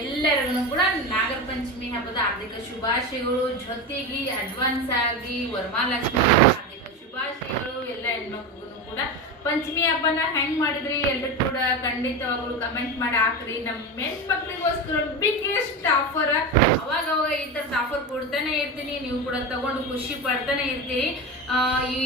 ಎಲ್ಲರಿಗೂ ಕೂಡ ನಾಗರ ಪಂಚಮಿ ಹಬ್ಬದ ಹಾರ್ದಿಕ ಶುಭಾಶಯಗಳು. ಜೊತೆಗೆ ಅಡ್ವಾನ್ಸ್ ಆಗಿ ವರಮಹಾಲಕ್ಷ್ಮಿ ಹಾರ್ದಿಕ ಶುಭಾಶಯಗಳು. ಎಲ್ಲ ಹೆಣ್ಮಕ್ಳಿಗೂ ಕೂಡ ಪಂಚಮಿ ಹಬ್ಬನ ಹೆಂಗ್ ಮಾಡಿದ್ರಿ ಎಲ್ಲರೂ ಕೂಡ ಖಂಡಿತವಾಗ್ಲೂ ಕಮೆಂಟ್ ಮಾಡಿ ಹಾಕ್ರಿ. ನಮ್ಮ ಹೆಣ್ಮಕ್ಳಿಗೋಸ್ಕರ ಬಿಗ್ಗೆಸ್ಟ್ ಆಫರ್, ಅವಾಗ ಈ ತರದ ಆಫರ್ ಕೊಡ್ತಾನೆ ಇರ್ತೀನಿ, ನೀವು ಕೂಡ ತಗೊಂಡು ಖುಷಿ ಪಡ್ತಾನೆ ಇರ್ತೀರಿ.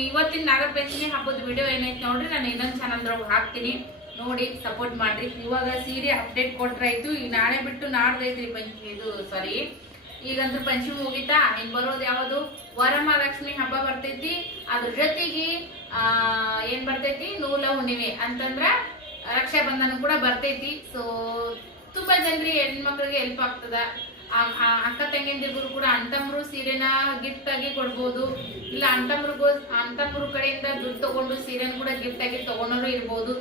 ಇವತ್ತಿನ ನಾಗರ ಪಂಚಮಿ ಹಬ್ಬದ ವಿಡಿಯೋ ಏನೈತೆ ನೋಡ್ರಿ, ನಾನು ಇನ್ನೊಂದು ಚಾನಲ್ದೊಳಗೆ ಹಾಕ್ತೀನಿ, ನೋಡಿ ಸಪೋರ್ಟ್ ಮಾಡ್ರಿ. ಇವಾಗ ಸೀರೆ ಅಪ್ಡೇಟ್ ಕೊಟ್ರಾಯ್ತು, ಈಗ ನಾಳೆ ಬಿಟ್ಟು ನಾಡ್ದೈತ್ರಿ ಪಂಚಮಿ, ಇದು ಸಾರಿ ಈಗಂತೂ ಪಂಚಮಿ ಮುಗಿತಾ. ಇನ್ ಬರೋದು ಯಾವುದು ವರಮಹಾಲಕ್ಷ್ಮಿ ಹಬ್ಬ ಬರ್ತೈತಿ. ಅದ್ರ ಜೊತೆಗೆ ಏನ್ ಬರ್ತೈತಿ, ನೂಲ ಹುಣ್ಣಿಮೆ ಅಂತಂದ್ರ ರಕ್ಷಾ ಬಂಧನ ಕೂಡ ಬರ್ತೈತಿ. ಸೊ ತುಂಬಾ ಜನರಿಗೆ ಹೆಣ್ಮಕ್ಳಿಗೆ ಹೆಲ್ಪ್ ಆಗ್ತದ. ಅಕ್ಕ ತಂಗಿಯಂದಿರ್ಗೂ ಕೂಡ ಅಂತಮ್ರು ಸೀರೆನ ಗಿಫ್ಟ್ ಆಗಿ ಕೊಡ್ಬೋದು, ಇಲ್ಲ ಅಂತಮ್ರು ಕಡೆಯಿಂದ ದುಡ್ಡು ತಗೊಂಡು ಸೀರೆನ ಕೂಡ ಗಿಫ್ಟ್ ಆಗಿ ತಗೊಂಡರು ಇರ್ಬೋದು.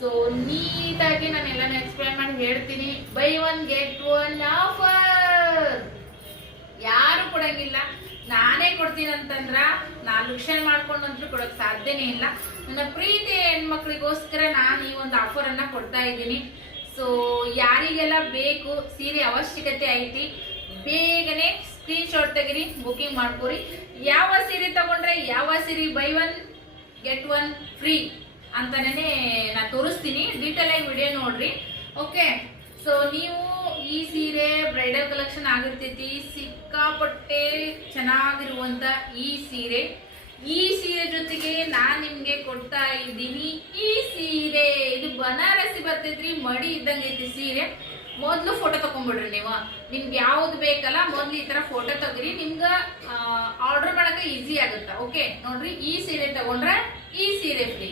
ಸೊ ನೀಟಾಗಿ ನಾನು ಎಲ್ಲಾನು ಎಕ್ಸ್ಪ್ಲೈನ್ ಮಾಡಿ ಹೇಳ್ತೀನಿ. By one get one offer ಯಾರು ಕೊಡಂಗಿಲ್ಲ, ನಾನೇ ಕೊಡ್ತೀನಿ ಅಂತಂದ್ರ 4 ಲಕ್ಷ ಮಾಡ್ಕೊಂಡಂತೂ ಕೊಡಕ್ ಸಾಧ್ಯನೇ ಇಲ್ಲ. ನನ್ನ ಪ್ರೀತಿ ಹೆಣ್ಮಕ್ಳಿಗೋಸ್ಕರ ನಾನು ಈ ಒಂದು ಆಫರ್ ಅನ್ನ ಕೊಡ್ತಾ ಇದ್ದೀನಿ. ಸೊ ಯಾರಿಗೆಲ್ಲ ಬೇಕು ಸೀರೆ ಅವಶ್ಯಕತೆ ಐತಿ, ಬೇಗನೆ ಸ್ಕ್ರೀನ್ ಶಾಟ್ ತೆಗಿರಿ, ಬುಕಿಂಗ್ ಮಾಡ್ಕೋರಿ. ಯಾವ ಸೀರೆ ತಗೊಂಡ್ರೆ ಯಾವ ಸೀರೆ by one get one free ಅಂತಾನೆ ನಾ ತೋರಿಸ್ತೀನಿ. ಡೀಟೇಲ್ ಆಗಿ ವಿಡಿಯೋ ನೋಡ್ರಿ. ಓಕೆ, ಸೊ ನೀವು ಈ ಸೀರೆ ಬ್ರೈಡಲ್ ಕಲೆಕ್ಷನ್ ಆಗಿರ್ತೈತಿ, ಸಿಕ್ಕಾಪಟ್ಟೆ ಚೆನ್ನಾಗಿರುವಂತ ಈ ಸೀರೆ ಜೊತೆಗೆ ನಾನ್ ನಿಮ್ಗೆ ಕೊಡ್ತಾ ಇದ್ದೀನಿ ಈ ಸೀರೆ. ಇದು ಬನಾರಸಿ ಬರ್ತೈತ್ರಿ, ಮಡಿ ಇದ್ದಂಗೆ ಐತಿ ಸೀರೆ. ಮೊದ್ಲು ಫೋಟೋ ತಕೊಂಡ್ಬಿಡ್ರಿ ನೀವು, ನಿಮ್ಗೆ ಯಾವ್ದು ಬೇಕಲ್ಲ ಮೊದ್ಲು ಈ ತರ ಫೋಟೋ ತೆಗ್ರಿ, ನಿಮ್ಗ ಆರ್ಡರ್ ಮಾಡಕ ಈಸಿ ಆಗುತ್ತಾ. ಓಕೆ ನೋಡ್ರಿ, ಈ ಸೀರೆ ತಗೊಂಡ್ರೆ ಈ ಸೀರೆ ಫ್ರೀ,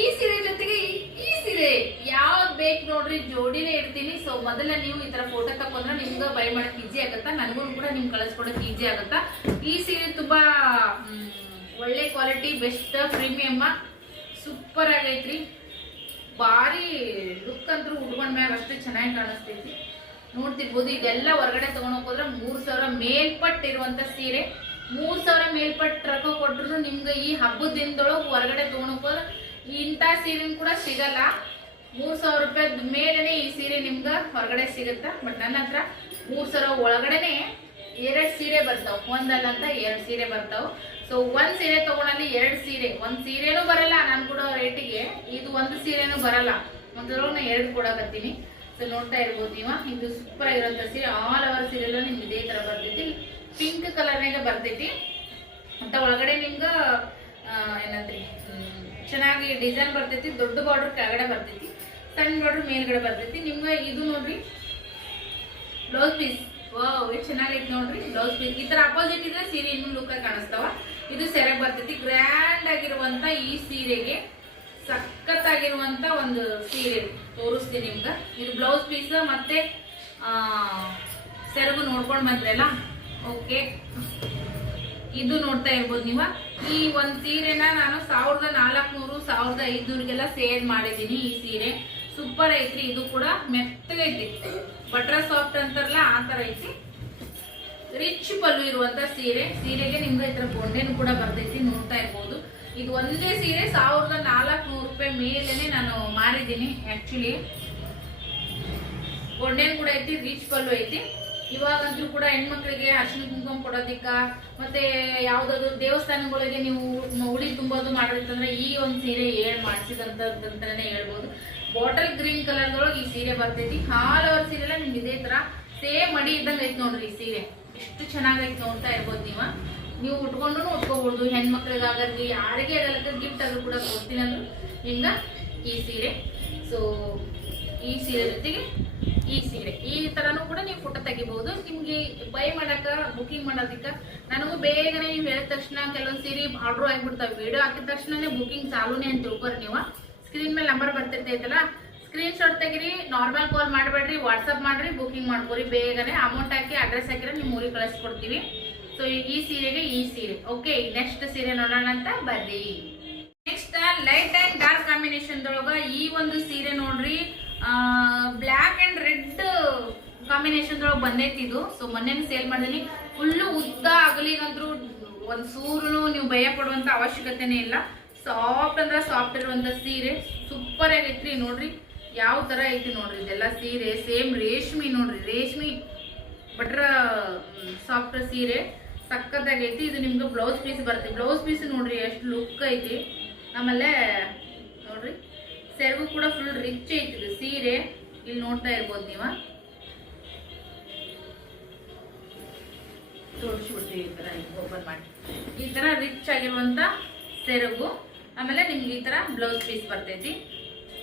ಈ ಸೀರೆ ಜೊತೆಗೆ ಈ ಸೀರೆ ಯಾವ್ದು ಬೇಕು ನೋಡ್ರಿ ಜೋಡಿನೇ ಇಡ್ತೀನಿ. ಸೊ ಮೊದಲ ನೀವು ಈ ತರ ಫೋಟೋ ತಕೊಂಡ್ರೆ ನಿಮ್ಗೆ ಬೈ ಮಾಡಕ್ ಈಸಿ ಆಗತ್ತಾ, ನನಗೂ ಕೂಡ ನಿಮ್ಗೆ ಕಳಿಸ್ಕೊಡಕ್ ಈಸಿ ಆಗತ್ತಾ. ಈ ಸೀರೆ ತುಂಬಾ ಒಳ್ಳೆ ಕ್ವಾಲಿಟಿ, ಬೆಸ್ಟ್ ಪ್ರೀಮಿಯಮ್, ಸೂಪರ್ ಆಗೈತ್ರಿ. ಭಾರಿ ಲುಕ್ ಅಂತೂ ಉಡ್ಕೊಂಡ್ ಮ್ಯಾಗ ಅಷ್ಟೇ ಚೆನ್ನಾಗಿ ಕಾಣಿಸ್ತೈತಿ. ನೋಡ್ತಿರ್ಬೋದು, ಇದೆಲ್ಲ ಹೊರಗಡೆ ತಗೊಂಡೋಗ್ ಹೋದ್ರೆ 3000 ಮೇಲ್ಪಟ್ಟು ಇರುವಂತ ಸೀರೆ. 3000 ಮೇಲ್ಪಟ್ಟು ರೊಕ್ಕ ಕೊಟ್ರು ನಿಮ್ಗೆ ಈ ಹಬ್ಬದ ದಿನದೊಳಗೆ ಹೊರಗಡೆ ತಗೊಂಡೋಗ್ ಹೋದ್ರೆ ಇಂಥ ಸೀರೆ ಕೂಡ ಸಿಗಲ್ಲ. 3000 ರೂಪಾಯಿ ಮೇಲೆನೆ ಈ ಸೀರೆ ನಿಮ್ಗೆ ಹೊರಗಡೆ ಸಿಗುತ್ತಾ. ಬಟ್ ನನ್ನ ಹತ್ರ 3000 ಒಳಗಡೆನೆ 2 ಸೀರೆ ಬರ್ತಾವ, ಒಂದಲ್ಲ ಅಂತ 2 ಸೀರೆ ಬರ್ತಾವ. ಸೊ 1 ಸೀರೆ ತಗೊಂಡಲ್ಲಿ 2 ಸೀರೆ, 1 ಸೀರೆನೂ ಬರಲ್ಲ ನಾನು ಕೊಡೋ ರೇಟಿಗೆ, ಇದು 1 ಸೀರೆನೂ ಬರಲ್ಲ, ಒಂದ್ರೊಳಗೆ ನಾ 2 ಕೊಡಕತ್ತೀನಿ. ಸೊ ನೋಡ್ತಾ ಇರ್ಬೋದು ನೀವು, ಇದು ಸೂಪರ್ ಆಗಿರೋಂಥ ಸೀರೆ. ಆಲ್ ಓವರ್ ಸೀರೆ ಎಲ್ಲ ನಿಮ್ಗೆ ಇದೇ ತರ ಬರ್ತೈತಿ, ಪಿಂಕ್ ಕಲರ್ನಾಗ ಬರ್ತೈತಿ. ಅಂತ ಒಳಗಡೆ ನಿಮ್ಗೆ ಏನಂದ್ರಿ ಚೆನ್ನಾಗಿ ಡಿಸೈನ್ ಬರ್ತೈತಿ. ದೊಡ್ಡ ಬಾರ್ಡರ್ ಕೆಳಗಡೆ ಬರ್ತೈತಿ, ಸಣ್ಣ ಬಾರ್ಡರ್ ಮೇಲ್ಗಡೆ ಬರ್ತೈತಿ. ನಿಮ್ಗೆ ಇದು ನೋಡ್ರಿ ಬ್ಲೌಸ್ ಪೀಸ್, ವಾವ್ ಎಷ್ಟು ಚೆನ್ನಾಗೈತಿ ನೋಡ್ರಿ ಬ್ಲೌಸ್ ಪೀಸ್. ಈ ತರ ಅಪೋಸಿಟ್ ಇದ್ರೆ ಸೀರೆ ಇನ್ನೂ ಲುಕ್ ಕಾಣಿಸ್ತಾವ. ಇದು ಸೆರಗ್ ಬರ್ತೈತಿ. ಗ್ರ್ಯಾಂಡ್ ಆಗಿರುವಂತ ಈ ಸೀರೆಗೆ ಸಖತ್ತಾಗಿರುವಂತ ಒಂದು ಸೀರೆ ತೋರಿಸ್ತೀನಿ ನಿಮ್ಗೆ. ಇದು ಬ್ಲೌಸ್ ಪೀಸ್ ಮತ್ತೆ ಸೆರಗು ನೋಡ್ಕೊಂಡ್ ಬಂದ್ರಲ್ಲ. ಓಕೆ, ಇದು ನೋಡ್ತಾ ಇರ್ಬೋದು ನೀವು. ಈ ಒಂದ್ ಸೀರೆನ ನಾನು 1400 1500ಗೆಲ್ಲ ಸೇಲ್ ಮಾಡಿದೀನಿ. ಈ ಸೀರೆ ಸೂಪರ್ ಐತ್ರಿ. ಇದು ಕೂಡ ಮೆತ್ತಗೈತಿ, ಬಟ್ರ ಸಾಫ್ಟ್ ಅಂತಾರಲ್ಲ ಆ ತರ ಐತಿ. ರಿಚ್ ಪಲ್ಲು ಇರುವಂತ ಸೀರೆ. ಸೀರೆಗೆ ನಿಮ್ಗೆ ಈ ತರ ಗೊಂಡೆನು ಕೂಡ ಬರ್ತೈತಿ, ನೋಡ್ತಾ ಇರ್ಬೋದು. ಇದು ಒಂದೇ ಸೀರೆ 1400 ರೂಪಾಯಿ ಮೇಲೆನೆ ನಾನು ಮಾರಿದ್ದೀನಿ. ಆಕ್ಚುಲಿ ಗೊಂಡೆನು ಕೂಡ ಐತಿ, ರಿಚ್ ಪಲ್ಲು ಐತಿ. ಇವಾಗಂತೂ ಕೂಡ ಹೆಣ್ಮಕ್ಳಿಗೆ ಅರ್ಶಿನ ಕುಂಕುಮ ಕೊಡೋದಿಕ್ಕ ಮತ್ತೆ ಯಾವ್ದಾದ್ರು ದೇವಸ್ಥಾನಗಳಿಗೆ ನೀವು ಉಡಿ ತುಂಬೋದು ಮಾಡೋದಿತ್ತಂದ್ರೆ ಈ ಒಂದು ಸೀರೆ ಮಾಡಿಸಿದಂತಾನೆ ಹೇಳ್ಬೋದು. ಬಾಟಲ್ ಗ್ರೀನ್ ಕಲರ್ದೊಳಗೆ ಈ ಸೀರೆ ಬರ್ತೈತಿ. ಆಲ್ ಓವರ್ ಸೀರೆ ಎಲ್ಲ ನಿಮ್ಗೆ ಇದೇ ತರ ಸೇಮ್ ಮಡಿ ಇದ್ದಂಗೆ ಐತಿ ನೋಡ್ರಿ. ಈ ಸೀರೆ ಎಷ್ಟು ಚೆನ್ನಾಗೈತಿ ನೋಡ್ತಾ ಇರ್ಬೋದು ನೀವು ಉಟ್ಕೊಂಡು ಉಟ್ಕೋಬಹುದು. ಹೆಣ್ಮಕ್ಳಿಗಾಗಲಿ ಯಾರಿಗೆ ಆಗಲ್ಲ ಗಿಫ್ಟ್ ಆದ್ರೂ ಕೂಡ ಕೊಡ್ತೀನಿ ಅಂದ್ರು ಹಿಂಗ ಈ ಸೀರೆ. ಸೊ ಈ ಸೀರೆ ಜೊತೆಗೆ ಈ ಸೀರೆ ಈ ತರನು ಕೂಡ ನೀವು ಫೋಟೋ ತೆಗಿಬಹುದು. ನಿಮ್ಗೆ ಬೈ ಮಾಡಕ ಬುಕಿಂಗ್ ಮಾಡೋದಿಕ್ಕ ನನಗೂ ಬೇಗನೆ ನೀವು ಹೇಳಿದ ತಕ್ಷಣ ಕೆಲವೊಂದು ಸೀರೆ ಆರ್ಡರ್ ಆಗಿಬಿಡ್ತಾವೆ. ವಿಡಿಯೋ ಹಾಕಿದ ತಕ್ಷಣನೇ ಬುಕಿಂಗ್ ಚಾಲೂನೇ ಅಂತ ತಿಳ್ಕೊರಿ. ನೀವು ಸ್ಕ್ರೀನ್ ಮೇಲೆ ನಂಬರ್ ಬರ್ತಿರ್ತೈತಲ್ಲ, ಸ್ಕ್ರೀನ್ ಶಾಟ್ ತೆಗಿರಿ, ನಾರ್ಮಲ್ ಕಾಲ್ ಮಾಡಬೇಡ್ರಿ, ವಾಟ್ಸಪ್ ಮಾಡ್ರಿ, ಬುಕಿಂಗ್ ಮಾಡ್ಕೊರಿ. ಬೇಗನೆ ಅಮೌಂಟ್ ಹಾಕಿ ಅಡ್ರೆಸ್ ಹಾಕಿದ್ರೆ ನಿಮ್ಮ ಊರಿಗೆ ಕಳಿಸ್ಕೊಡ್ತೀವಿ. ಸೊ ಈ ಸೀರೆಗೆ ಈ ಸೀರೆ. ಓಕೆ, ನೆಕ್ಸ್ಟ್ ಸೀರೆ ನೋಡೋಣ ಅಂತ ಬರ್ರಿ. Next light and dark combination ದೊಳಗ ಈ ಒಂದು ಸೀರೆ ನೋಡ್ರಿ, ಬ್ಲ್ಯಾಕ್ ಅಂಡ್ ರೆಡ್ ಕಾಂಬಿನೇಷನ್ ದೊಳಗೆ ಬಂದೈತಿ ಇದು. ಸೊ ಮೊನ್ನೆ ಸೇಲ್ ಮಾಡಿದೀನಿ. ಫುಲ್ಲು ಉದ್ದ ಅಗಲಿಗಂದ್ರು ಒಂದ್ ಸೂರು ನೀವು ಭಯ ಪಡುವಂತ ಅವಶ್ಯಕತೆನೇ ಇಲ್ಲ. ಸಾಫ್ಟ್ ಅಂದ್ರೆ ಸಾಫ್ಟ್ ಇರುವಂತ ಸೀರೆ ಸೂಪರ್ ಆಗೈತ್ರಿ. ನೋಡ್ರಿ ಯಾವ ತರ ಐತಿ ನೋಡ್ರಿ. ಇದೆಲ್ಲ ಸೀರೆ ಸೇಮ್ ರೇಷ್ಮಿ ನೋಡ್ರಿ, ರೇಷ್ಮಿ ಬಟ್ರ ಸಾಫ್ಟ್ ಸೀರೆ ಸಕ್ಕತ್ತಾಗೈತಿ. ಇದು ನಿಮ್ಗೆ ಬ್ಲೌಸ್ ಪೀಸ್ ಬರ್ತೈತಿ. ಬ್ಲೌಸ್ ಪೀಸ್ ನೋಡ್ರಿ ಎಷ್ಟು ಲುಕ್ ಐತಿ. ಆಮೇಲೆ ನೋಡ್ರಿ ಸೆರಗು ಕೂಡ ಫುಲ್ ರಿಚ್ ಐತಿ. ಇದು ಸೀರೆ ಇಲ್ಲಿ ನೋಡ್ತಾ ಇರ್ಬೋದು ನೀವ, ತೋರಿಸ್ಬಿಡ್ತೀವಿ ಈ ತರ ಓಪನ್ ಮಾಡಿ. ಈ ತರ ರಿಚ್ ಆಗಿರುವಂತ ಸೆರಗು, ಆಮೇಲೆ ನಿಮ್ಗೆ ಈ ತರ ಬ್ಲೌಸ್ ಪೀಸ್ ಬರ್ತೈತಿ.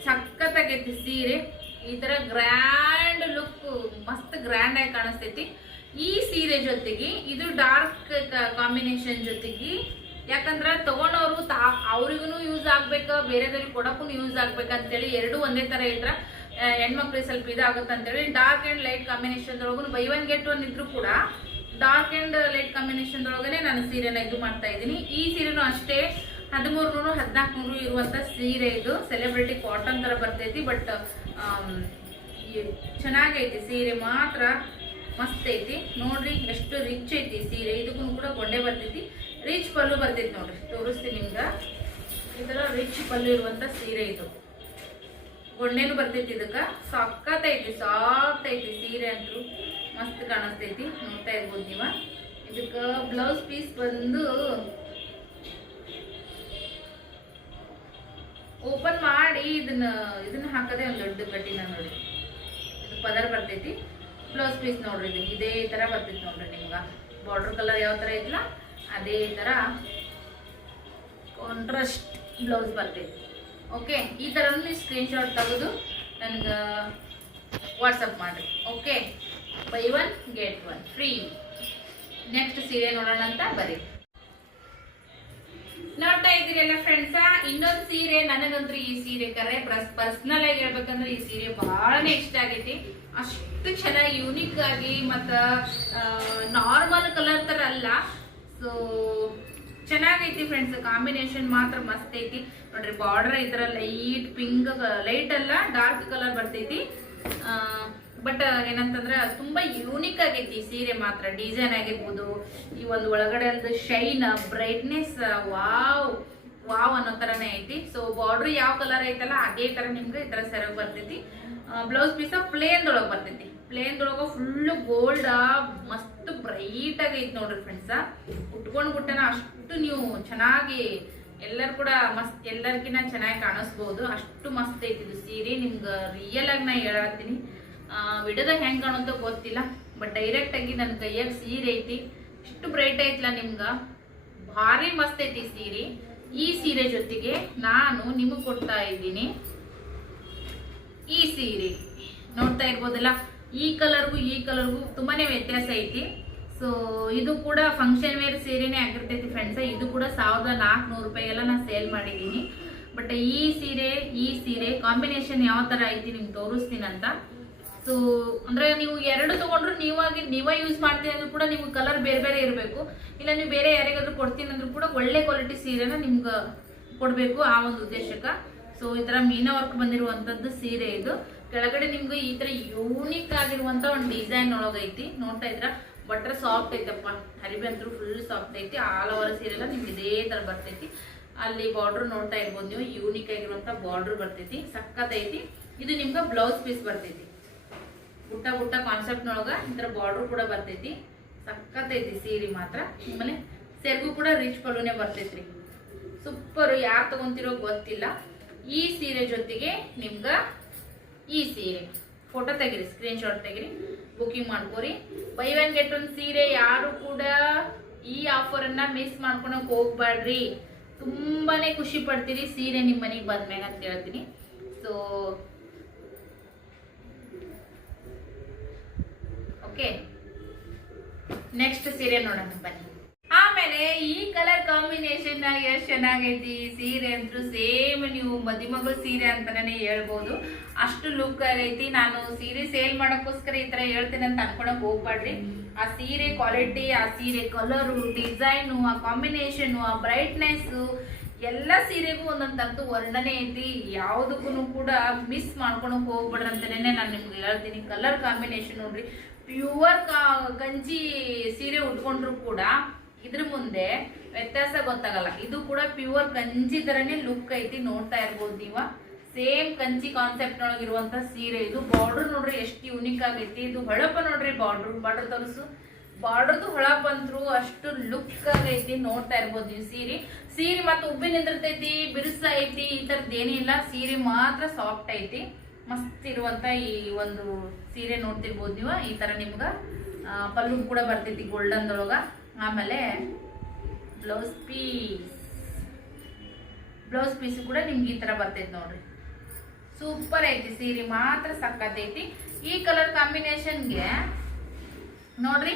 ಸಕ್ಕತ್ತಾಗೈತಿ ಸೀರೆ. ಈ ತರ ಗ್ರ್ಯಾಂಡ್ ಲುಕ್, ಮಸ್ತ್ ಗ್ರ್ಯಾಂಡ್ ಆಗಿ ಕಾಣಿಸ್ತೈತಿ. ಈ ಸೀರೆ ಜೊತೆಗೆ ಇದು ಡಾರ್ಕ್ ಕಾಂಬಿನೇಷನ್ ಜೊತೆಗೆ, ಯಾಕಂದ್ರೆ ತಗೊಂಡವ್ರು ಅವ್ರಿಗೂ ಯೂಸ್ ಆಗ್ಬೇಕ, ಬೇರೆದವ್ರಿಗೆ ಕೊಡಕ್ಕೂ ಯೂಸ್ ಆಗ್ಬೇಕಂತೇಳಿ ಎರಡು ಒಂದೇ ತರ ಇಟ್ರ ಹೆಣ್ಮಕ್ಳಿಗೆ ಸ್ವಲ್ಪ ಇದಾಗುತ್ತಂತೇಳಿ ಡಾರ್ಕ್ ಅಂಡ್ ಲೈಟ್ ಕಾಂಬಿನೇಷನ್ ಒಳಗೂ ಬೈ ಒನ್ ಗೆಟ್ ಒನ್ ಇದ್ರು ಕೂಡ ಡಾರ್ಕ್ ಅಂಡ್ ಲೈಟ್ ಕಾಂಬಿನೇಷನ್ ಒಳಗನೆ ನಾನು ಸೀರೆನ ಇದು ಮಾಡ್ತಾ ಇದ್ದೀನಿ. ಈ ಸೀರೆನೂ ಅಷ್ಟೇ 1300-1400 ಇರುವಂತ ಸೀರೆ. ಇದು ಸೆಲೆಬ್ರಿಟಿ ಕಾಟನ್ ತರ ಬರ್ತೈತಿ, ಬಟ್ ಚೆನ್ನಾಗೈತಿ ಸೀರೆ ಮಾತ್ರ ಮಸ್ತ್ ಐತಿ. ನೋಡ್ರಿ ಎಷ್ಟು ರಿಚ್ ಐತಿ ಸೀರೆ. ಇದಕ್ಕೂ ಕೂಡ ಗೊಂಡೆ ಬರ್ತೈತಿ, ರಿಚ್ ಪಲ್ಲು ಬರ್ತೈತಿ. ನೋಡ್ರಿ ತೋರಿಸ್ತೀನಿ ನಿಮ್ಗ. ಈ ತರ ರಿಚ್ ಪಲ್ಲು ಇರುವಂತ ಸೀರೆ ಇದು. ಗೊಂಡೆನು ಬರ್ತೈತಿ ಇದಕ್ಕ. ಸಖತ್ ಐತಿ, ಸಾಫ್ಟ್ ಐತಿ ಸೀರೆ ಅಂತೂ ಮಸ್ತ್ ಕಾಣಿಸ್ತೈತಿ. ನೋಡ್ತಾ ಇರ್ಬೋದು ನೀವ. ಇದಕ್ಕ ಬ್ಲೌಸ್ ಪೀಸ್ ಬಂದು ಓಪನ್ ಮಾಡಿ ಇದನ್ನ ಹಾಕದೆ ಒಂದು ದೊಡ್ಡ ಕಟ್ಟಿನ ನೋಡಿ. ಇದು ಪದರ್ ಬರ್ತೈತಿ. ಬ್ಲೌಸ್ ಪೀಸ್ ನೋಡ್ರಿ ಇದು ಇದೇ ತರ ಬರ್ತೈತಿ ನೋಡ್ರಿ. ನಿಮ್ಗ ಬಾರ್ಡರ್ ಕಲರ್ ಯಾವ ತರ ಐತಿಲ್ಲ ಅದೇ ತರ ಕಾಂಟ್ರಾಸ್ಟ್ ಬ್ಲೌಸ್ ಬರ್ತೈತಿ. ಓಕೆ, ಈ ತರ ಸ್ಕ್ರೀನ್ ಶಾಟ್ ತೆಗೆದು ನನಗೆ ವಾಟ್ಸಪ್ ಮಾಡ್ರಿ. Okay, by one get one free. Next ಸೀರೆ ನೋಡೋಣ ಅಂತ ಬರೀ. ನೋಡ್ತಾ ಇದ್ದೀರಲ್ಲ ಫ್ರೆಂಡ್ಸ, ಇನ್ನೊಂದು ಸೀರೆ. ನನಗಂತೂ ಈ ಸೀರೆ ಕರೆ ಪರ್ಸನಲ್ ಆಗಿ ಹೇಳ್ಬೇಕಂದ್ರೆ ಈ ಸೀರೆ ಬಹಳನೇ ಇಷ್ಟ ಆಗೈತಿ. ಅಷ್ಟು ಚೆನ್ನಾಗಿ ಯೂನಿಕ್ ಆಗಿ ಮತ್ತ ನಾರ್ಮಲ್ ಕಲರ್ ತರ ಅಲ್ಲ. So ಚೆನ್ನಾಗೈತಿ friends. ಕಾಂಬಿನೇಷನ್ ಮಾತ್ರ ಮಸ್ತ್ ಐತಿ ನೋಡ್ರಿ. ಬಾರ್ಡರ್ ಈ ತರ ಲೈಟ್ ಪಿಂಕ್, ಲೈಟ್ ಅಲ್ಲ ಡಾರ್ಕ್ ಕಲರ್ ಬರ್ತೈತಿ. ಬಟ್ ಏನಂತಂದ್ರೆ ತುಂಬಾ ಯೂನಿಕ್ ಆಗೈತಿ ಈ ಸೀರೆ ಮಾತ್ರ. ಡಿಸೈನ್ ಆಗಿರ್ಬೋದು, ಈ ಒಂದು ಒಳಗಡೆ ಒಂದು ಶೈನ್, ಬ್ರೈಟ್ನೆಸ್, ವಾವ್ ವಾವ್ ಅನ್ನೋ ತರನೇ ಐತಿ. ಸೊ ಬಾರ್ಡರ್ ಯಾವ ಕಲರ್ ಐತಲ್ಲ ಅದೇ ತರ ನಿಮ್ಗೆ ಈ ತರ ಸೆರಗ್ ಬರ್ತೈತಿ. ಬ್ಲೌಸ್ ಪೀಸ ಪ್ಲೇನ್ ದೊಳಗ್ ಬರ್ತೈತಿ. ಪ್ಲೇನ್ ದೊಳಗ ಫುಲ್ ಗೋಲ್ಡ್ ಮಸ್ತ್ ಬ್ರೈಟ್ ಆಗೈತಿ ನೋಡ್ರಿ ಫ್ರೆಂಡ್ಸ. ಉಟ್ಕೊಂಡ್ ಗುಟ್ಟನ ಅಷ್ಟು ನೀವು ಚೆನ್ನಾಗಿ ಎಲ್ಲರೂ ಕೂಡ ಮಸ್ತ್, ಎಲ್ಲರಿಗಿನ್ನ ಚೆನ್ನಾಗಿ ಕಾಣಿಸ್ಬೋದು. ಅಷ್ಟು ಮಸ್ತ್ ಐತಿ ಇದು ಸೀರೆ. ನಿಮ್ಗೆ ರಿಯಲ್ ಆಗಿ ನಾ ಹೇಳತ್ತೀನಿ. ವಿಡಿಯೋದಾಗ ಹೆಂಗ್ ಕಾಣುತ್ತ ಗೊತ್ತಿಲ್ಲ, ಬಟ್ ಡೈರೆಕ್ಟ್ ಆಗಿ ನನ್ನ ಕೈಯಾಗ ಸೀರೆ ಐತಿ. ಇಷ್ಟು ಬ್ರೈಟ್ ಐತಿಲ್ಲ ನಿಮ್ಗ, ಭಾರಿ ಮಸ್ತ್ ಐತಿ ಸೀರೆ. ಈ ಸೀರೆ ಜೊತೆಗೆ ನಾನು ನಿಮಗೆ ಕೊಡ್ತಾ ಇದ್ದೀನಿ ಈ ಸೀರೆ. ನೋಡ್ತಾ ಇರ್ಬೋದಲ್ಲ, ಈ ಕಲರ್ಗೂ ತುಂಬಾನೇ ವ್ಯತ್ಯಾಸ ಐತಿ. ಸೊ ಇದು ಕೂಡ ಫಂಕ್ಷನ್ ವೇರ್ ಸೀರೆನೇ ಆಗಿರ್ತೈತಿ ಫ್ರೆಂಡ್ಸ್. ಇದು ಕೂಡ 1400 ರೂಪಾಯಿಗೆಲ್ಲ ನಾನು ಸೇಲ್ ಮಾಡಿದ್ದೀನಿ. ಬಟ್ ಈ ಸೀರೆ ಕಾಂಬಿನೇಷನ್ ಯಾವ ತರ ಐತಿ ನಿಮ್ಗೆ ತೋರಿಸ್ತೀನಂತ. ಸೊ ಅಂದ್ರೆ ನೀವು ಎರಡು ತಗೊಂಡ್ರು ನೀವೇ ಯೂಸ್ ಮಾಡ್ತೀನಿ ಅಂದ್ರೂ ಕೂಡ ನಿಮ್ಗೆ ಕಲರ್ ಬೇರೆ ಬೇರೆ ಇರಬೇಕು. ಇಲ್ಲ ನೀವು ಬೇರೆ ಯಾರಿಗಾದ್ರೂ ಕೊಡ್ತೀನಿ ಅಂದ್ರೂ ಕೂಡ ಒಳ್ಳೆ ಕ್ವಾಲಿಟಿ ಸೀರೆನ ನಿಮ್ಗೆ ಕೊಡಬೇಕು, ಆ ಒಂದು ಉದ್ದೇಶಕ್ಕೆ. ಸೊ ಈ ತರ ಮೀನಾ ವರ್ಕ್ ಬಂದಿರುವಂತದ್ದು ಸೀರೆ ಇದು. ಕೆಳಗಡೆ ನಿಮ್ಗೆ ಈ ತರ ಯೂನಿಕ್ ಆಗಿರುವಂತ ಒಂದು ಡಿಸೈನ್ ಒಳಗೈತಿ. ನೋಡ್ತಾ ಇದ್ರ ಬಟ್ರ್ ಸಾಫ್ಟ್ ಐತಪ್ಪ, ಹರಿಬೆ ಅಂತೂ ಫುಲ್ ಸಾಫ್ಟ್ ಐತಿ. ಆಲ್ ಓವರ್ ಸೀರೆ ಎಲ್ಲ ನಿಮ್ಗೆ ಇದೇ ತರ ಬರ್ತೈತಿ. ಅಲ್ಲಿ ಬಾರ್ಡರ್ ನೋಡ್ತಾ ಇರ್ಬೋದು ನೀವು, ಯೂನಿಕ್ ಆಗಿರುವಂತ ಬಾರ್ಡರ್ ಬರ್ತೈತಿ. ಸಖತ್ ಐತಿ. ಇದು ನಿಮ್ಗೆ ಬ್ಲೌಸ್ ಪೀಸ್ ಬರ್ತೈತಿ. ಬುಟ್ಟ ಕಾನ್ಸೆಪ್ಟ್ ನೊಳಗ ಈ ತರ ಬಾರ್ಡರ್ ಕೂಡ ಬರ್ತೈತಿ. ಸಖತ್ ಐತಿ ಸೀರೆ ಮಾತ್ರ. ಆಮೇಲೆ ಸೆರಗು ಕೂಡ ರಿಚ್ ಪಲ್ಲುನೇ ಬರ್ತೈತ್ರಿ. ಸೂಪರ್. ಯಾರು ತಗೊಂತಿರೋ ಗೊತ್ತಿಲ್ಲ. ಈ ಸೀರೆ ಜೊತೆಗೆ ನಿಮ್ಗ ಈ ಸೀರೆ ಫೋಟೋ ತೆಗಿರಿ, ಸ್ಕ್ರೀನ್ ಶಾಟ್ ತೆಗಿರಿ, ಬುಕಿಂಗ್ ಮಾಡ್ಕೋರಿ. ಬೈ ಒನ್ ಗೆಟ್ ಒನ್ ಸೀರೆ. ಯಾರು ಕೂಡ ಈ ಆಫರ್ ಅನ್ನ ಮಿಸ್ ಮಾಡ್ಕೊಳಕ್ ಹೋಗ್ಬೇಡ್ರಿ. ತುಂಬಾನೇ ಖುಷಿ ಪಡ್ತೀರಿ ಸೀರೆ ನಿಮ್ ಮನೆಗೆ ಬಂದ್ಮೇಲೆ ಅಂತ ಹೇಳ್ತೀನಿ. ಸೊ ಓಕೆ, ನೆಕ್ಸ್ಟ್ ಸೀರೆ ನೋಡೋಣ ಬನ್ನಿ. ಆಮೇಲೆ ಈ ಕಲರ್ ಕಾಂಬಿನೇಷನ್ ಎಷ್ಟು ಚೆನ್ನಾಗೈತಿ ಸೀರೆ ಅಂತೂ. ಸೇಮ್ ನೀವು ಮದುಮಗಳ ಸೀರೆ ಅಂತಾನೆ ಹೇಳ್ಬೋದು, ಅಷ್ಟು ಲುಕ್ ಆಗೈತಿ. ನಾನು ಸೀರೆ ಸೇಲ್ ಮಾಡೋಕ್ಕೋಸ್ಕರ ಈ ತರ ಹೇಳ್ತೇನೆ ಅಂತ ಅನ್ಕೊಳಕ್ ಹೋಗ್ಬೇಡ್ರಿ. ಆ ಸೀರೆ ಕ್ವಾಲಿಟಿ, ಆ ಸೀರೆ ಕಲರು, ಡಿಸೈನು, ಆ ಕಾಂಬಿನೇಷನ್, ಆ ಬ್ರೈಟ್ನೆಸ್, ಎಲ್ಲ ಸೀರೆಗೂ ಒಂದೊಂದು ವರ್ಣನೆ ಐತಿ. ಯಾವುದಕ್ಕೂ ಕೂಡ ಮಿಸ್ ಮಾಡ್ಕೊಳಕ್ ಹೋಗ್ಬೇಡ್ರಿ ಅಂತಾನೆ ನಾನು ನಿಮ್ಗೆ ಹೇಳ್ತೀನಿ. ಕಲರ್ ಕಾಂಬಿನೇಷನ್ ನೋಡ್ರಿ, ಪ್ಯೂರ್ ಕಂಚಿ ಸೀರೆ ಉಟ್ಕೊಂಡ್ರು ಕೂಡ ಇದ್ರ ಮುಂದೆ ವ್ಯತ್ಯಾಸ ಗೊತ್ತಾಗಲ್ಲ. ಇದು ಕೂಡ ಪ್ಯೂರ್ ಕಂಚಿ ತರನೇ ಲುಕ್ ಐತಿ. ನೋಡ್ತಾ ಇರ್ಬೋದು ನೀವ. ಸೇಮ್ ಕಂಚಿ ಕಾನ್ಸೆಪ್ಟ್ ಒಳಗಿರುವಂತ ಸೀರೆ ಇದು. ಬಾರ್ಡರ್ ನೋಡ್ರಿ ಎಷ್ಟು ಯೂನಿಕ್ ಆಗೈತಿ. ಇದು ಹೊಳಪ ನೋಡ್ರಿ, ಬಾರ್ಡರ್ ತೋರಿಸು. ಬಾರ್ಡರ್ದು ಹೊಳಪ್ ಅಂತೂ ಅಷ್ಟು ಲುಕ್ ಆಗೈತಿ. ನೋಡ್ತಾ ಇರ್ಬೋದು ನೀವು ಸೀರೆ ಮತ್ತೆ ಉಬ್ಬಿ ನಿಂದಿರ್ತೈತಿ, ಬಿರುಸ ಐತಿ, ಈ ತರದ್ ಏನಿಲ್ಲ. ಸೀರೆ ಮಾತ್ರ ಸಾಫ್ಟ್ ಐತಿ. ಮಸ್ತ್ ಇರುವಂತ ಈ ಒಂದು ಸೀರೆ ನೋಡ್ತಿರ್ಬೋದು ನೀವು. ಈ ತರ ನಿಮ್ಗ ಪಲ್ಲು ಕೂಡ ಬರ್ತೈತಿ ಗೋಲ್ಡನ್ ದೊಳಗ. ಆಮೇಲೆ ಬ್ಲೌಸ್ ಪೀಸ್ ಕೂಡ ನಿಮ್ಗೆ ಈ ತರ ಬರ್ತೈತಿ ನೋಡ್ರಿ. ಸೂಪರ್ ಐತಿ ಸೀರೆ ಮಾತ್ರ ಸಕ್ಕತ್ತೈತಿ. ಈ ಕಲರ್ ಕಾಂಬಿನೇಷನ್ಗೆ ನೋಡ್ರಿ,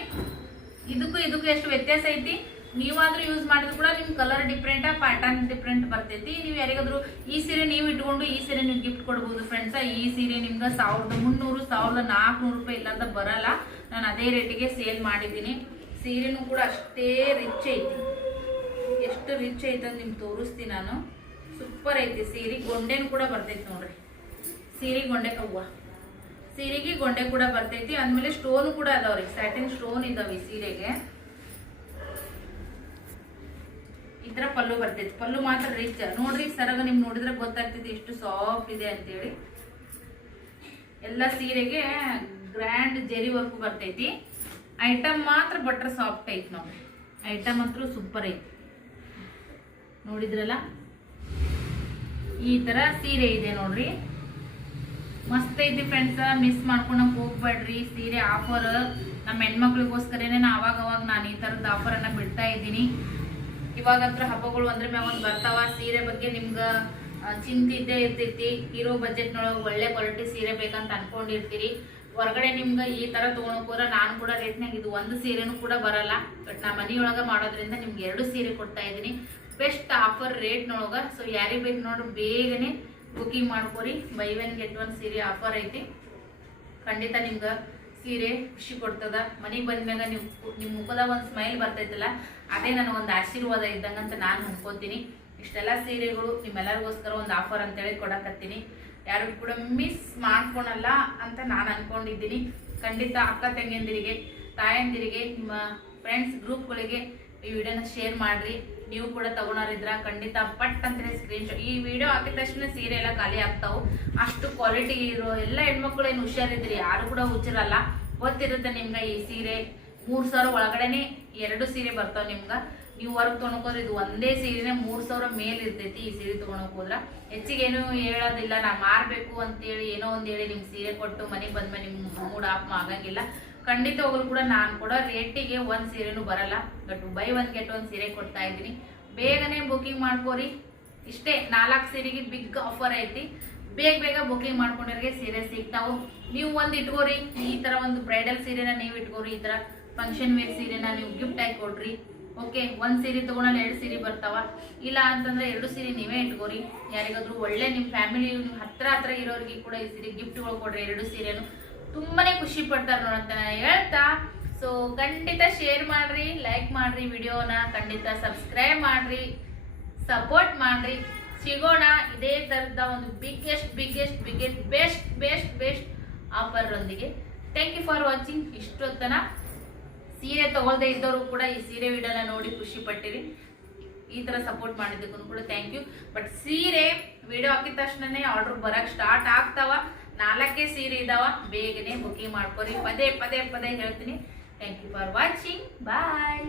ಇದಕ್ಕೂ ಎಷ್ಟು ವ್ಯತ್ಯಾಸ ಐತಿ. ನೀವಾದ್ರೂ ಯೂಸ್ ಮಾಡಿದ್ರು ಕೂಡ ನಿಮ್ ಕಲರ್ ಡಿಫ್ರೆಂಟ್, ಪ್ಯಾಟರ್ನ್ ಡಿಫ್ರೆಂಟ್ ಬರ್ತೈತಿ. ನೀವು ಯಾರಿಗಾದ್ರೂ ಈ ಸೀರೆ ನೀವು ಇಟ್ಕೊಂಡು ಈ ಸೀರೆ ನೀವು ಗಿಫ್ಟ್ ಕೊಡ್ಬೋದು ಫ್ರೆಂಡ್ಸ್. ಈ ಸೀರೆ ನಿಮ್ಗೆ 1300 1400 ರೂಪಾಯಿ ಇಲ್ಲಾಂತ ಬರಲ್ಲ. ನಾನು ಅದೇ ರೇಟಿಗೆ ಸೇಲ್ ಮಾಡಿದ್ದೀನಿ. ಸೀರೆನೂ ಕೂಡ ಅಷ್ಟೇ ರಿಚ್ ಐತಿ. ಎಷ್ಟು ರಿಚ್ ಐತಿ ಅಂತ ನಿಮ್ಗೆ ತೋರಿಸ್ತೀನಿ ನಾನು. ಸೂಪರ್ ಐತಿ ಸೀರೆ. ಗೊಂಡೆನೂ ಕೂಡ ಬರ್ತೈತಿ ನೋಡ್ರಿ. ಸೀರೆಗೆ ಗೊಂಡೆ ಕೂಡ ಬರ್ತೈತಿ. ಅಂದ್ಮೇಲೆ ಸ್ಟೋನ್ ಕೂಡ ಅದಾವ್ರಿ, ಸ್ಯಾಟಿನ್ ಸ್ಟೋನ್ ಇದಾವೆ ಈ ಸೀರೆಗೆ. ಈ ತರ ಪಲ್ಲು ಬರ್ತೈತಿ. ಪಲ್ಲು ಮಾತ್ರ ರಿಚ್ ನೋಡ್ರಿ. ಸರಗ ನಿಮ್ ನೋಡಿದ್ರೆ ಗೊತ್ತಾಗ್ತೈತಿ ಎಷ್ಟು ಸಾಫ್ಟ್ ಇದೆ ಅಂತೇಳಿ. ಎಲ್ಲ ಸೀರೆಗೆ ಗ್ರ್ಯಾಂಡ್ ಜೆರಿ ವರ್ಕ್ ಬರ್ತೈತಿ. ಐಟಮ್ ಮಾತ್ರ ಬಟ್ರ್ ಸಾಫ್ಟ್ ಐತಿ ನೋಡ್ರಿ. ಐಟಮ್ ಅಂತೂ ಸೂಪರ್ ಐತಿ. ನೋಡಿದ್ರಲ್ಲ, ಈ ತರ ಸೀರೆ ಇದೆ ನೋಡ್ರಿ. ಮಸ್ತ್ ಐತಿ ಫ್ರೆಂಡ್ಸ್. ಮಿಸ್ ಮಾಡ್ಕೊಳಕ್ ಹೋಗ್ಬೇಡ್ರಿ. ಸೀರೆ ಆಫರ್ ನಮ್ಮ ಹೆಣ್ಮಕ್ಳಿಗೋಸ್ಕರನೇ ಅವಾಗ ನಾನು ಈ ತರದ ಆಫರ್ ಅನ್ನ ಬಿಡ್ತಾ ಇದ್ದೀನಿ. ಇವಾಗಂತ್ರ ಹಬ್ಬಗಳು ಅಂದ್ರೆ ಒಂದು ಬರ್ತಾವ. ಸೀರೆ ಬಗ್ಗೆ ನಿಮ್ಗ ಚಿಂತೆ ಇದ್ದೇ ಇರ್ತೈತಿ. ಇರೋ ಬಜೆಟ್ ನೊಳಗೆ ಒಳ್ಳೆ ಕ್ವಾಲಿಟಿ ಸೀರೆ ಬೇಕಂತ ಅನ್ಕೊಂಡಿರ್ತೀರಿ. ಹೊರಗಡೆ ನಿಮ್ಗೆ ಈ ತರ ತಗೊಳಕ್ ಹೋದ್ರೆ ನಾನು ಕೂಡ ರೇಟ್ನಾಗ ಇದು ಒಂದು ಸೀರೆನೂ ಕೂಡ ಬರಲ್ಲ. ಬಟ್ ನಾ ಮನಿಯೊಳಗ ಮಾಡೋದ್ರಿಂದ ನಿಮ್ಗೆ 2 ಸೀರೆ ಕೊಡ್ತಾ ಇದ್ದೀನಿ ಬೆಸ್ಟ್ ಆಫರ್ ರೇಟ್ನೊಳಗ. ಸೊ ಯಾರಿಗೆ ಬೇಕು ನೋಡ್ರಿ ಬೇಗನೆ ಬುಕಿಂಗ್ ಮಾಡ್ಕೋರಿ. ಬೈ 1 get 1 ಸೀರೆ ಆಫರ್ ಐತಿ. ಖಂಡಿತ ನಿಮ್ಗೆ ಸೀರೆ ಖುಷಿ ಕೊಡ್ತದ. ಮನೆಗೆ ಬಂದ್ಮ್ಯಾಗ ನಿಮ್ಮ ಮುಖದಾಗ ಒಂದು ಸ್ಮೈಲ್ ಬರ್ತೈತಲ್ಲ, ಅದೇ ನನಗೊಂದು ಆಶೀರ್ವಾದ ಇದ್ದಂಗಂತ ನಾನು ಅನ್ಕೋತೀನಿ. ಇಷ್ಟೆಲ್ಲ ಸೀರೆಗಳು ನಿಮ್ಮೆಲ್ಲರಿಗೋಸ್ಕರ ಒಂದು ಆಫರ್ ಅಂತೇಳಿ ಕೊಡಕತ್ತೀನಿ. ಯಾರು ಕೂಡ ಮಿಸ್ ಮಾಡ್ಕೊಳಲ್ಲ ಅಂತ ನಾನು ಅನ್ಕೊಂಡಿದ್ದೀನಿ. ಖಂಡಿತ ಅಕ್ಕ ತಂಗಿಯಂದಿರಿಗೆ, ತಾಯಂದಿರಿಗೆ, ನಿಮ್ಮ ಫ್ರೆಂಡ್ಸ್ ಗ್ರೂಪ್ಗಳಿಗೆ ಈ ವಿಡಿಯೋನ ಶೇರ್ ಮಾಡ್ರಿ. ನೀವು ಕೂಡ ತಗೊಳೋರಿದ್ರ ಖಂಡಿತ ಪಟ್ ಅಂತೇಳಿ ಸ್ಕ್ರೀನ್ಶಾಟ್. ಈ ವಿಡಿಯೋ ಹಾಕಿದ ತಕ್ಷಣ ಸೀರೆ ಎಲ್ಲ ಖಾಲಿ ಆಗ್ತಾವು. ಅಷ್ಟು ಕ್ವಾಲಿಟಿ ಇರೋ ಎಲ್ಲ ಹೆಣ್ಮಕ್ಳು ಏನು ಹುಷಾರಿದ್ರಿ, ಯಾರು ಕೂಡ ಹುಚ್ಚರಲ್ಲ. ಗೊತ್ತಿರುತ್ತೆ ನಿಮ್ಗೆ ಈ ಸೀರೆ 3000 ಒಳಗಡೆನೆ 2 ಸೀರೆ ಬರ್ತಾವ. ನಿಮ್ಗೆ ನೀವು ವರ್ಕ್ ತೊಗೊಳಕ್ ಹೋದ್ರೆ ಇದು ಒಂದೇ ಸೀರೆನೆ 3000 ಮೇಲ್ ಇರ್ತೈತಿ. ಈ ಸೀರೆ ತೊಗೊಳಕ್ ಹೋದ್ರ ಹೆಚ್ಚಿಗೆ ಏನು ಹೇಳೋದಿಲ್ಲ. ನಾ ಮಾರ್ಬೇಕು ಅಂತೇಳಿ ಏನೋ ಒಂದ್ ಹೇಳಿ ನಿಮ್ಗೆ ಸೀರೆ ಕೊಟ್ಟು ಮನೆಗೆ ಬಂದ್ಮೇಲೆ ನಿಮ್ ಮೂಡ್ ಆಫ್ ಆಗಂಗಿಲ್ಲ. ಖಂಡಿತ ಹೋಗ್ರು ಕೂಡ ನಾನು ಕೂಡ ರೇಟಿಗೆ 1 ಸೀರೆನೂ ಬರಲ್ಲ. ಬಟ್ ಬೈ 1 get 1 ಸೀರೆ ಕೊಡ್ತಾ ಇದ್ದೀನಿ. ಬೇಗನೆ ಬುಕಿಂಗ್ ಮಾಡ್ಕೋರಿ. ಇಷ್ಟೇ 4 ಸೀರೆಗೆ ಬಿಗ್ ಆಫರ್ ಐತಿ. ಬೇಗ ಬುಕಿಂಗ್ ಮಾಡ್ಕೊಂಡ್ರಿಗೆ ಸೀರೆ ಸಿಗ್ತಾವು. ನೀವು ಒಂದು ಇಟ್ಕೋರಿ. ಈ ತರ ಒಂದು ಬ್ರೈಡಲ್ ಸೀರೆನ ನೀವು ಇಟ್ಕೋರಿ. ಈ ತರ ಫಂಕ್ಷನ್ ವೇರ್ ಸೀರೆನ ನೀವು ಗಿಫ್ಟ್ ಆಗಿ ಕೊಡ್ರಿ. ಓಕೆ, 1 ಸೀರೆ ತಗೊಳಲ್ಲ 2 ಸೀರೆ ಬರ್ತಾವ. ಇಲ್ಲ ಅಂತಂದ್ರೆ 2 ಸೀರೆ ನೀವೇ ಇಟ್ಕೋರಿ. ಯಾರಿಗಾದ್ರೂ ಒಳ್ಳೆ ನಿಮ್ಮ ಫ್ಯಾಮಿಲಿ ಹತ್ರ ಇರೋರಿಗೆ ಕೂಡ ಈ ಸೀರೆ ಗಿಫ್ಟ್ಗಳು ಕೊಡ್ರಿ. 2 ಸೀರೆನು ತುಂಬಾನೇ ಖುಷಿ ಪಡ್ತಾರೆ ನೋಡಂತ ಹೇಳ್ತಾ. ಸೊ ಖಂಡಿತ ಶೇರ್ ಮಾಡ್ರಿ, ಲೈಕ್ ಮಾಡ್ರಿ ವಿಡಿಯೋನ. ಖಂಡಿತ ಸಬ್ಸ್ಕ್ರೈಬ್ ಮಾಡ್ರಿ, ಸಪೋರ್ಟ್ ಮಾಡ್ರಿ. ಸಿಗೋಣ ಇದೇ ತರದ ಒಂದು ಬಿಗ್ಗೆಸ್ಟ್ ಬೆಸ್ಟ್ ಆಫರ್ ಒಂದಿಗೆ. Thank you for watching. ಇಷ್ಟೊತ್ತನ ಸೀರೆ ತಗೊಳ್ದೇ ಇದ್ದವರು ಕೂಡ ಈ ಸೀರೆ ವಿಡಿಯೋನ ನೋಡಿ ಖುಷಿ ಪಟ್ಟಿರಿ. ಈ ತರ ಸಪೋರ್ಟ್ ಮಾಡಿದ್ದಕ್ಕೂ ಕೂಡ ಥ್ಯಾಂಕ್ ಯು. ಬಟ್ ಸೀರೆ ವಿಡಿಯೋ ಹಾಕಿದ ತಕ್ಷಣನೇ ಆರ್ಡರ್ ಬರಕ್ ಸ್ಟಾರ್ಟ್ ಆಗ್ತಾವ. 4 ಸೀರೆ ಇದಾವ. ಬೇಗನೆ ಬುಕಿಂಗ್ ಮಾಡ್ಕೊರಿ. ಪದೇ ಹೇಳ್ತೀನಿ. Thank you for watching. Bye.